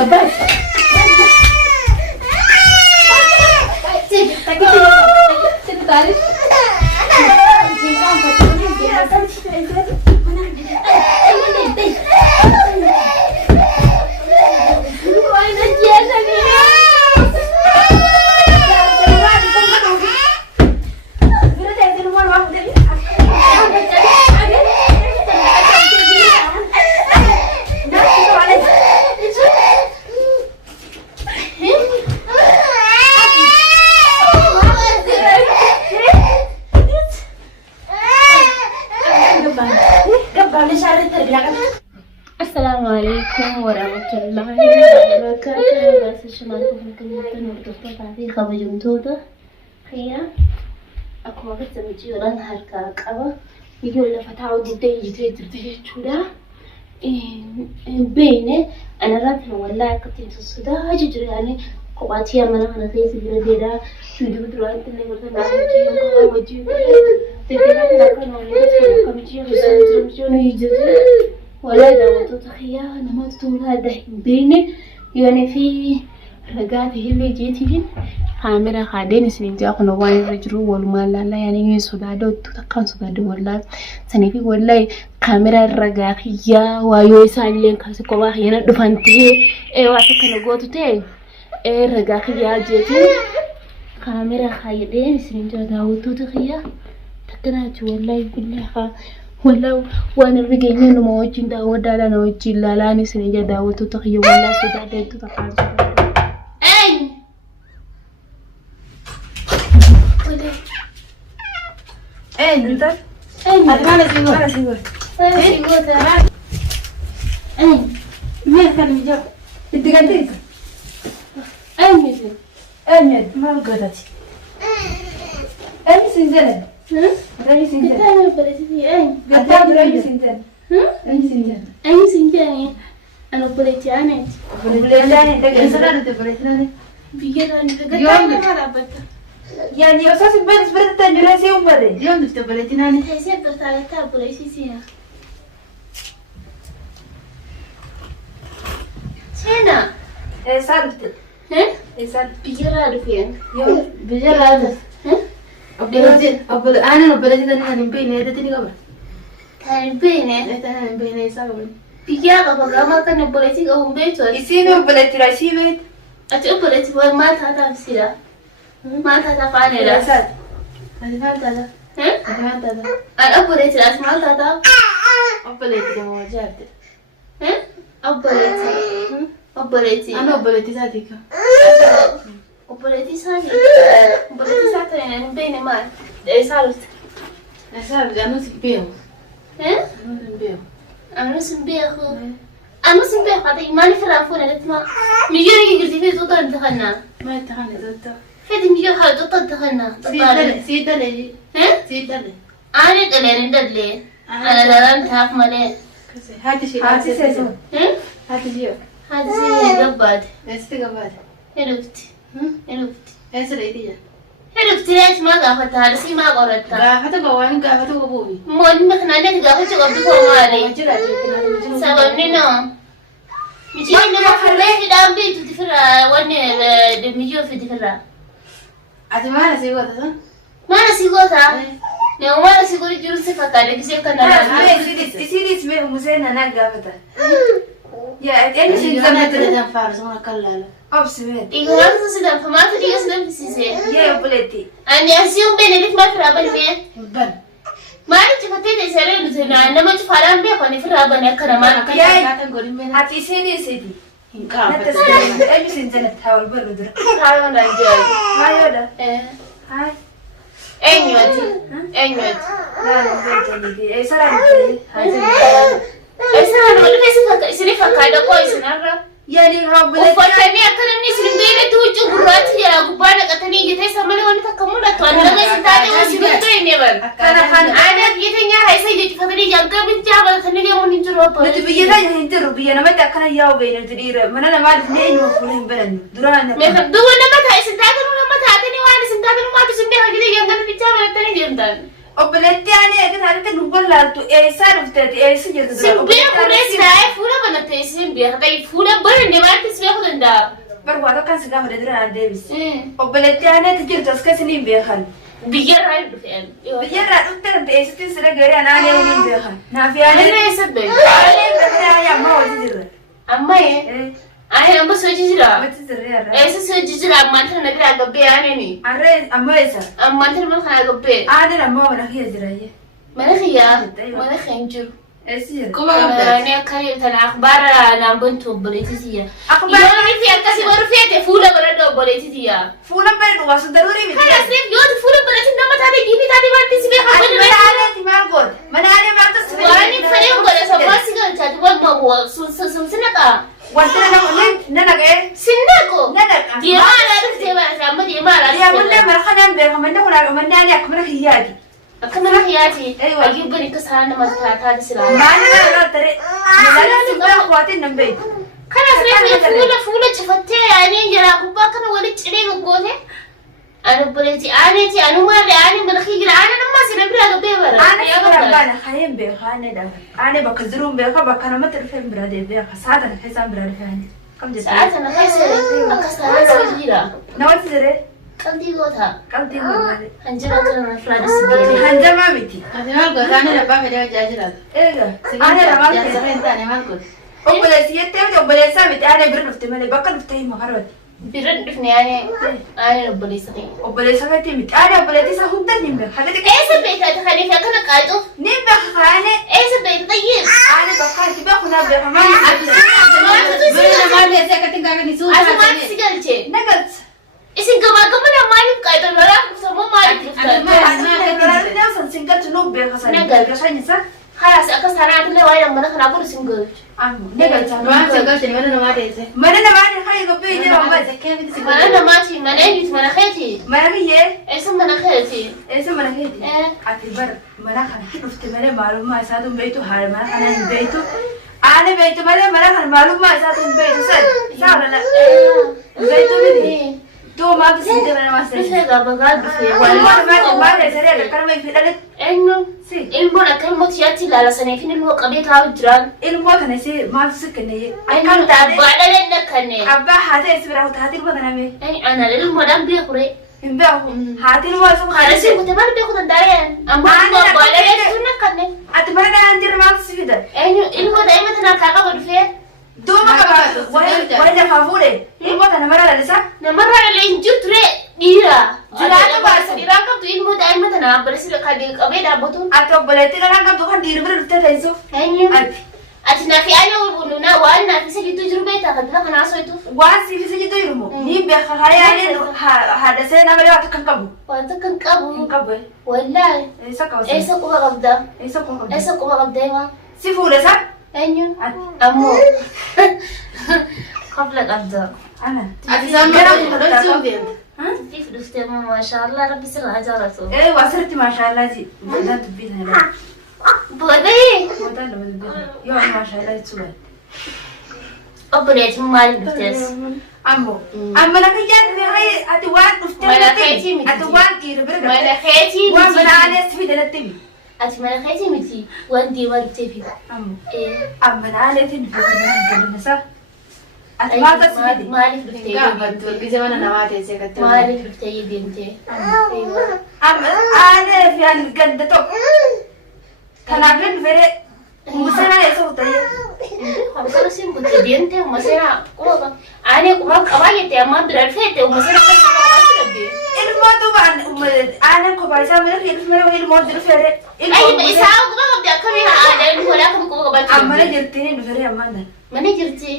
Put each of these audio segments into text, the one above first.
قبل السلام عليكم ورحمة الله وبركاته. بس الشمال ممكن نرتبط في خبز متوضة خيا أكو وقت مجيء رنها الكعبة يقول لفتاة جدا يجي ترتجي شولا بينه أنا راتنا والله كنت الصدا جدري يعني قواتي أنا كيس برديرة شو بدو أنت اللي ورثنا مجيء تبغى ناكل نوريك كمجيء بس يجي ولا دعوة تخيا أنا ما تقول هذا بيني يعني في رجعت هي اللي جيتين كاميرا خادين سنين جاكو نوان رجرو والمالا لا يعني سودادو تتكلم سودادو والله سنيفي والله كاميرا رجعيا ويو يسالين كاسي كوا هنا دفنتي واتو كنغوتو تي رجعيا جيتين كاميرا خايدين سنين جاكو تخيا تكناج والله بالله ولو وانا رجعنا نموجين داو دالا نوجي لا ني سنجا داو تخيا والله سودادو تتكلم انت انا سيقول مين كان يجاوب انت قاعد امي ما قدرتي امي سنزل امي سنزل انا بلتي امي سنزل امي سنزل انا بلتي انا بلتي انت بلتي بيجراني بقى يعني أساس بس برد الناس يوم بدي يوم تفتبلتين أنا هسه برتاله تابو ليش يصير هنا صارت ها صارت بيجراد فين يوم بجراد ها أبل أنا بلدي أنا بيني هذا تاني قبل كان بينه أنا بيني سامي بيجا بقى ما كان بلتي أو بيتو يصير بلدي راسي بيت أتو بلتي ما تاتا بسيرة ما تاتا فاني لا ساد أنا تاتا ها أنا تاتا أنا بلتي لا ما تاتا بلدي كم وجرت ها بلتي أنا بلدي سادك بلتي ساني بلتي ساتين بين ما صارت صارت أنا سبيهم ها أنا سنبيخو أنا سنبيخ هذا ما نفرق فونا لتما مليون يجي في توتا دخلنا ما يتخانق توتا في مليون هاي توتا دخلنا سيدلي ها سيدلي أنا دلني ندلي أنا دلنا تاف ملء هاتي شيء هاتي سيزون ها هاتي شيء هذا شيء قبض استقبال هلفت سريتي هلفت ليش ما قافت هذا شيء ما قرأت قافته قوانين قافته قبوبي مون مخنا نتقافت قبض كوماري سبب نوم مجيء إنما خليه دام بيتو تفرع واني مجيء في تفرع أتمنى سيقول ما نسيقوتها نعم ما نسيقول جلسة فكاري كسي كنا سيدي اسمه مسين أنا قافته يا أنت سيزمت لنا فارس ما كلا أبسمت إيه ما تسيدم فما تدي أسلم في سيسي يا بلدي أني أسيوم بين اللي ما فرع بالمية بن ما أنت فتيني سلام بزنا أنا ما تفعلان بيه قني فرع بنا كنا ما يا هاتي سيدي نتا سيدي أي سنزلت حاول برودر هاي ولا جاي هاي ولا هاي أيوة أيوة لا بيتني أي سلام هاي إسنا ولا بس إسني فكادا كويس نرى يعني رب وفتني أكرمني سلمبيني توجو براتي يا غبارة كتني جتة سامي وانا تكمل أتوان لما ستاني وسيبتني بل أنا جيتني هاي سيدي فتني جانكر بنتجاب تني اليوم نجرب لا تبي يدا ينتظر بيا أنا ما تأكل ياو بين تدير من أنا ما أعرف لين وفلان بلن درانا ما تبدو أنا ما تحس ستاني ولا ما تعتني وأنا ستاني وما تسمي حاجة جانكر بنتجاب تني جنتان obboleetti ani eega taatee nu wallaaltu eessaa dhufteeti eessa jirtu Simbiya kunis nae fuula mana ta'e simbiya ta'e fuula bara ne maatti simbiya kun danda'a. barbaada kan sigaa fudhate dura deebis obboleetti ani jirtu as kasiniin beekan Biyya irraa dhufeen. biyyarraa dhuftan eessatti sira gari anaanee waliin beekan naaf yaani Ana eessa beeku? amma wajji jirra Amma ani amma sochii jira. wajji jirra yarra Eessa sochii jira ammaan tana na biraa gabbee aaneni. arree amma eessa Ammaan tana mana kana gabbee. aaneen amma mana kiyya jirayye Mana kiyyaa mana kan jiru. eessi jirra Kuma qabda. Ani akka tana akhbaara naan bantu obboleetitiya. Akhbaara- Yoo nuti akkasii warri feete fuula bareeda obboleetitiya. fuula bareedu waa sun daruurii miti Kana siif yoo fuula bareedu nama taate giifii taate wanti si beekaa ati godhe mana beekaa. aaneeti maal goota mana aanee maaltu si Waan hin fedhe godhe sabbaa si galchaati waan sun sinaqaa. wanti na naqee Sinnaqo. Nanaqa. Deemaa alaa dhuftee baate amma deemaa alaa yaamullee mara kanaan beeka manni kun manni aanee akka mana kiyyaati Akka mana kiyyaati. Aywa. Ayyubbani akka saana nama taate silaa. maali kana irraa tare magaalaa sibbaa kuwaatiin nan beeku Kana fuula cifattee yaanii jira gubbaa kana walitti ciree goggoote. Ani obboleetti aaneeti anumaalee aanee mana kiyya jira aanee nammaa siree biraa gabbee bara. aanee sibiraa baana hayeen beeka aanee dha aanee bakka jiruun beeka bakka namatti dhufeen biraa dee beeka saatan keessaan biraa dhufee aanee kam Sa'a jettu sana keessa akkas taanaan sochii jira. namatti jiree Qalbii goota. qabdii mormaale Hanjira kana firaa disigeere. hanjamaa miti Ati maal goota? Ani labbaa fedhee hojjaa jiraata. eega aanee lamaan Jaarsarra ta'e hin taane maal goota? obboleessi jettee miti obboleessaa miti aanee bira dhufte malee bakka dhufte hima karwati Bira dhufne aanee obboleessa ta'e. obboleessa katti miti aanee obboleettii isaa hunda ni beeka hada xiqqee Eessa beektaati kaniif akkana qaaxuuf? ni beeka kaanee Eessa beekta xayyee? aanee bakka ati beeku naa beeka maali Bari namaa deessee akkatti hin kaafne suuta Asumaatti si galchee. nagalcha Isin gabaa gamana maaliif qaaxuuf loraa kuusamoo maaliif dhuftan? Haras akkas taanaatillee waa'ee mana kanaa godhu isin galchu. waan si galchine mana namaa deessee. mana namaati kan gobbee jira amma Mana namaati mana eenyuti mana keeti? mana kiyyee Eessa mana keeti? eessa mana keeti ati bar mana kana dhufte malee maalummaa isaatu hin beektu haala mana kana hin beektu aane beektu malee mana kana maalummaa isaatu hin beektu san isaa lala hin beektu miti doo maaltu si jira namaa Dhufee sani gabagaa dhufee waluma namaati maal eessaree akkanuma hin fidhale eenyu? si Ilmoon akka ilmooti yaatti ilaala saniif ilmoo qabee taa'u jiraan. ilmoo kana si maaltu si kennee Eenyu akkam taate abbaa dhalee nakkanne. abbaa haa ta'e si biraa taate ilmoo kana mee Ana ilmoodhaan beekure. hin beeku haati ilmoo sun Haala si kute maal beeku danda'een? Ammoo ilmoo abbaa dhalee sun nakkanne. ati mana dhaan jirra maaltu si fida Eenyu ilmoo daa'ima tanaa kaa qaba dhufee. duuba qaba wayi lafaa fuudhe ilmoo kana mara lalisa Namarraa dhalee hin jirtu ree dhiira. Jiraatu baasa. Dhiiraa qabdu ilmoo daa'ima tanaa barreessi qabee dhaabbatuun. ati obboleettii dhanaan qabdu kan dhiirri bira dhuftee teessuuf Eenyu? ati Ati naafi aanee walbulunaa waan naafi isa gidduu jiru beektaa kan dila kanaa soituuf. waan siifisa jitu jirumo ni beeka hayaaneen haadha seenaa malee waan takkan qabu Wanta kan qabu. hin qabu Wallaahi. eessa qaba Eessa quba qabda? eessa qaba Eessa quba qabda himaa? si fuudhe sa Eenyu? ati Ammoo. Qabla qabda. ana Ati isaan mana dhoksuun deemte. Tiif dhuftee moo maashaallah rabbi sirraa jaalatu. waa sirritti maashaallah ji boodaan dubbii sana Boodee. boodaan lama dubbii yoo ani maashaallah jechuudha Obboleetiin maaliif dhuftees? ammoo amma naka yaadde hayi ati waan dhuftee Mana natti keetii miti. ati waan dhiirri bira Mana dhuftee keetii waan mana miti. aanees fide natti himi Ati mana keetii miti. Waan deemaa dhufteefi. ammoo amma na aaneetiin dhufe kan hin galina sa ati maal tas fide Maaliif dhuftee Gaafatu walqisee mana namaa teessee kattee. Maaliif dhuftee deemtee? amma aanee fi ani ganda tokko kanaaf hin dhufere musana eessa utaye Akkana siin kutte deemtee uummaseenaa quba aanee quba qabaa jettee ammaan bira dhufeette uummaseenaa kan qabaatti dhabdee. ilmoo duuba aaneen kophaa isaa mana fi dhufme ilmoo dhufere Ayyiba isaa quba qabdi akkamii aadaa ilmoodhaa akkam quba qabaatti ammana dhabdee? jirtiin hin dhufere ammaan dan Mana jirti.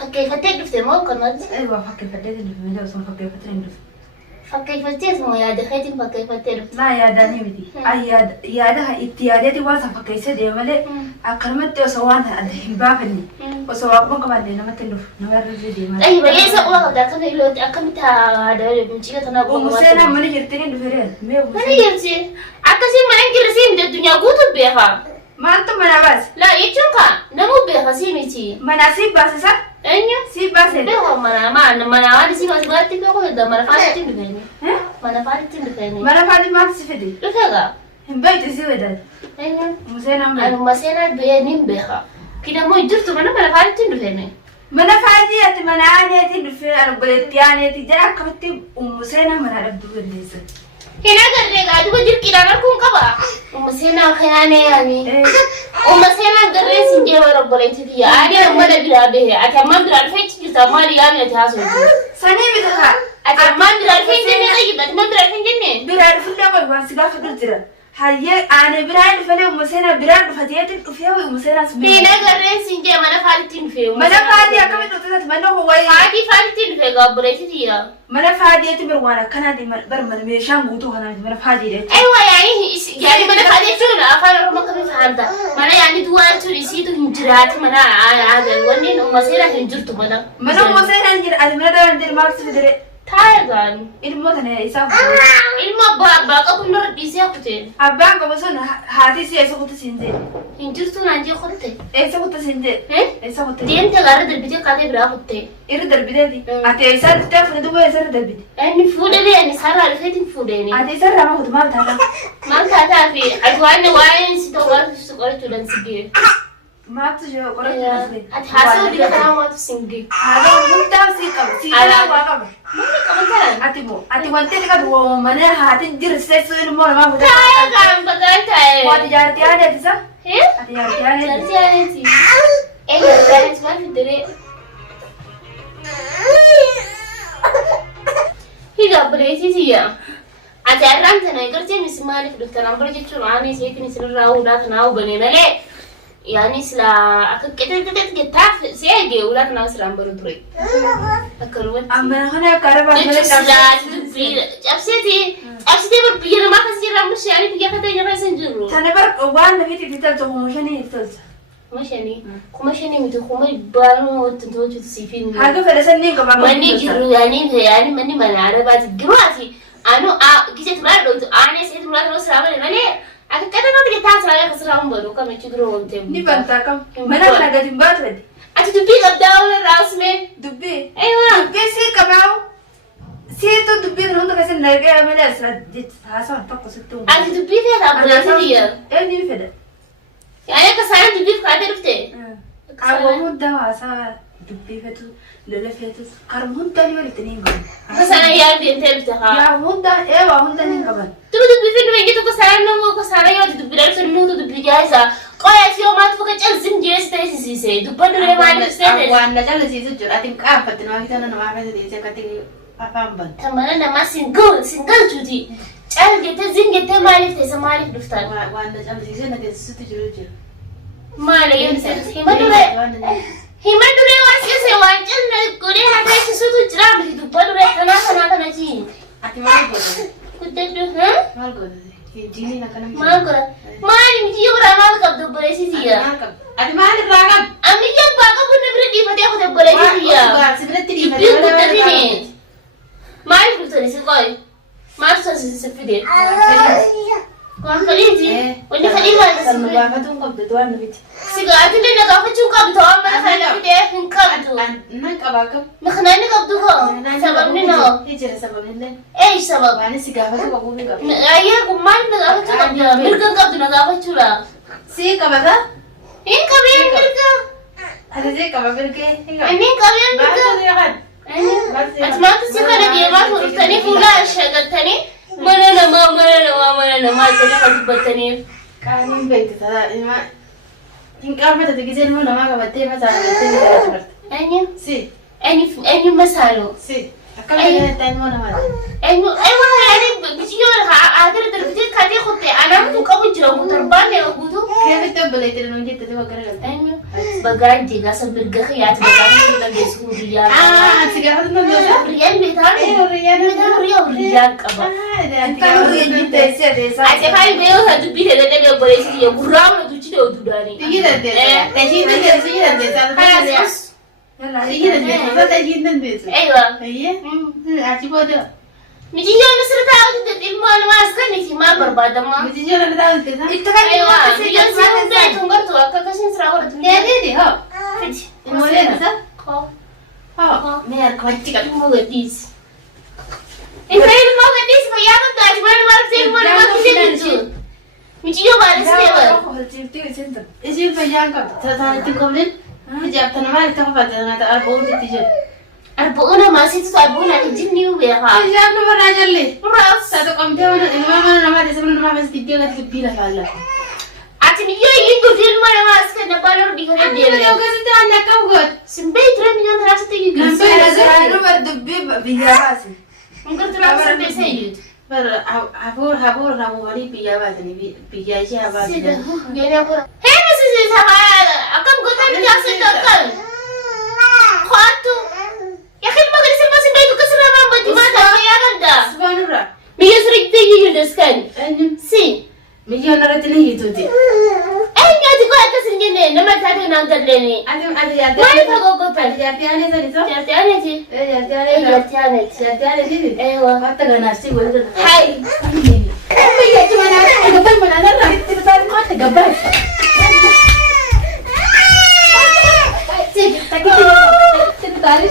Fakkeeffattee dhufte moo akkanatti? waa fakkeeffadhee hin dhufe malee osoo fakkeeffatee hin dhufe Fakkeeffattees moo yaada keetiin fakkeeffattee dhufte? naa yaadaanii miti yaada itti yaadeeti waan san fakkeessee deema malee akkanumatti osoo waan adda hin baafanne osoo waaquma qabaanne namatti hin dhufu nama irra deemaa Ayyiba eessa quba qabdi akkamii ilootti akkamitti aadaa mucii kanaa quba Umuseenaa qabaatti? mana jirtiin hin dhufere mee Mana jirti. Akkasiin mana hin jirre sii miti addunyaa guutuu beeka. maaltu mana baase Laa jechuun kaa namuu beeka sii miti. manaa siif baasisa أيوة. سيب بس. بيقول ما أنا عادي سيب بس قلت بيقول ده ما نفعت تندفعني. ما نفعت تندفعني. ما أنا فادي ما تسفدي. لفها. بيت سوي ده. أيوة. مسينا أنا مسينا بينين بها. كده مو جرت ما نفعت تندفعني. ما أنا فادي أتمنى أني تدفع أنا بقولت يعني تجاك كتب ومسينا من على بدو الناس. هنا قرر قاعد بدير كده نكون كبا. ومسينا خيانة يعني. ومسينا قرر سنجي ورب ولا تدي. عادي لما نبلا به. أتمنى بلا فيش كده ما لي أمي أتحاسب. سني بدها. أتمنى بلا فيش جنة أجيب. أتمنى بلا فيش جنة. بلا الفل ما واسقا فدر جرا. هاي أنا بلا الفل ومسينا بلا الفتيات الكفية ومسينا سمين. هنا قرر سنجي ما نفعت تنفي. ما أنا فادي أكمل نقطة ما هو عادي فعل تنفي قبل تدي. ما أنا فادي أتمر وانا كان دي بر من ميشان قوتو هنا ما أنا فادي ده. أيوة يعني ما نفعت شغل أفعل رما كم فهمت. ما أنا يعني دوار تريسيتو هنجرات ما أنا هذا ونين ومسيرة هنجرت ما أنا. ما أنا مسينا هنجر أنا ما أنا هنجر ما أقصد ده. تايغان. الموت أنا إيسا. بابا قبل نور بيسي أكتر. أبان كبسون هاتي سي إيسا كنت سينجي. هنجرتو نانجي خدته. إيسا كنت سينجي. إيسا كنت. دين تغير دربتي كاتي برا خدته. إير دربي دي. أتى إيسا تفتح فندو إيسا دربي. أني فودني يعني سارة عرفتين فودني. أتى إيسا رama خد ما بتاعها. ما كاتا في أجوانا وين ستوار سكور تودن سجى. ما تجوا قرأت نسلي. أتحاسب دي كلام ما تسنجي. هذا ممتاز سي كم. سي كلام واقع. كمان أتي وانت لك هو منها هتنجر سيسو المور ما بده. تايغان بدل تاي. ما تجارتي هذا تسا. هي؟ تجارتي هذا. جالسي. إيه جالس ما في دري. هي قبلتي تيا. أتعرفت أنا قلت مس مالك دكتور أنا برجع شو أنا سيكني سر راو لا تناو بني ملء يعني سلا أكيد كده تعرف سيجي ولا تناو سلا برودري أكروت أما أنا كاربا ملك سلا تبي أبسيتي بربينا ما خسر مش يعني بيجي كده يجي سنجرو أنا برك وان في تيجي تلتو مشاني تلتو كمشاني متخومي بالو تنتوج تسيفين هذا فلسني كمان ماني جرو يعني ماني من عربات جواتي أنا كيسة مرة أنا سيد مرة روس رامي ملء أكيد كده نادي كتاع سرايا خسرهم برو كم يجرو وانتم نبانتاكم منا كنا قاعدين باتردي أنت دبي قدام الراس من دبي أيوة دبي سي كمان سي تو دبي من هون كاسين نرجع ملا سلا جت حاسة تبقى ستون أنت دبي فيها قبل تدير إيه دي فدا يعني كسران دبي في قادر بتة أول مدة واسا دبي فتو لولا فتو كرم هون تاني ولا تاني كمان كسران يا دي أنت بتها يا مدة إيه وهون تاني كمان تبي دبي في نوين جتو كسران نمو كسران يا دبي لا تسمو دبي جاهزة قاية يوم ما تفكر تجلسين جالس تيجي دبي دبي ما نستنى وانا جالس يسجل أتيم كافة نوعي تنا نوعي هذا دي كتير أفهم بن تمام أنا ما سنجل جودي أنا جت زين ما عرفت إذا ما عرفت دفتر وانا جالس يسجل نجلس ستة ما عليه هي ما دوري واسكت وانجل كوري هذا يسوي تجرب دبي أنا جين أتيم ما كنت ها ما أقول جيني نكلم ما أقول ما نمشي ورا ما أقول دبي سيسيا أتيم ما أدري راقم أمي جاب باقة بنا بريدي فتى أخذ دبي سيسيا سبلتني يبيو كتيرين ما يفرق تاني سكوي ما أصلا سفيدي كون فريدي وإني فريدي ولا سلمى بافتون قبض دوار نبيت سيجارتي اللي نقافة شو قبضوا أما فريدي بدي نقبضوا نك أباكم مخناني قبضوها سبب منه هيجري سبب منه إيش سبب وأنا سيجافة قبض قبض أيه كمان نقافة شو قبضوا ملكن قبضوا نقافة شو لا سي كبدا إيه كبير ملكن هذا زي كبا بلكي إني كبير ملكن أسمع تسيخنا دي ما فرصتني فولا شغلتني mana ma tani ka batani kanin bai ta ma in ka mata da gidan mu na ma ga batte masa da ta ani si ani masalo si akan ga ta mu na ma ani aywa yani bijiyo ha adar da bijin ka dai khote ana mu ka bujira mu tarbane ga gudu ke bitte bale ta no jitta da ga ani bagandi ga sabir ga khiyat da ga da suriya siga hadna da riyan be ta riyan qaba ate fai be yo hadu bi da da bare shi ya gurrawo da tuci da dudani tigidan da ta shi da shi da ta yalla tigidan da ta shi da ايوه ايه عجيبه مجي يوم مصر تعود تدل ما انا ماسكني في ما برباد ما بتجي انا تعود كده ايوه يوم سيكون بيت ونقرتوا كاكاشين سراورت دي ها فدي المولين صح خو harkawatti qabu. Mau gadis. Saya mau gadis saya kan tak cuma saya mau gitu. Michi yo balas lebar. Isin fayyaan qabdi. Tasaanitti qabdin. Ijaabta namaa itti hafate nyaata arboon itti jiru. Arba'una masih tu arba'una jinni ubeha. Ijaab namarraa jallee. Ras. Satu qomtee ilma mana namaa deessa mana namaa keessatti iddoo gadi dubbii lafaa lafa. Ati ni yo yin gudil mana mas kan balor di kana dia. Yoo keessatti waan akka bugoot. Simbeitra minyan terasa tu juga. Sekarang berdubbi biar apa? Mungkin terasa sampai sayud. Hafuur raawwanii biyyaa baatanii biyyaa ishee haa baatanii. Gini aku. Hei masih sama akan gota ni asyik takkan. Kuatu. Yakin makan sih masih baik keseraman buat di mata saya kan dah. Subhanallah. Mia sering tinggi Yunus kan. Si. Milyoon irratti ni hiituuti. Nyati kau atas ini nama tadi nangkat ni. Ati yaadde. Mana kau kopan? Ati yaadde aanee sani soo. Jati aneh sih. Yaadde aanee. Jati aneh. Yaadde aanee sini. Ewa. Wanta ganaasti godhatu. Hai. Biyya cuma naa gabbal mana narra. Tibtaan kooti gabbal. Sih, tak kita. Tibtaan.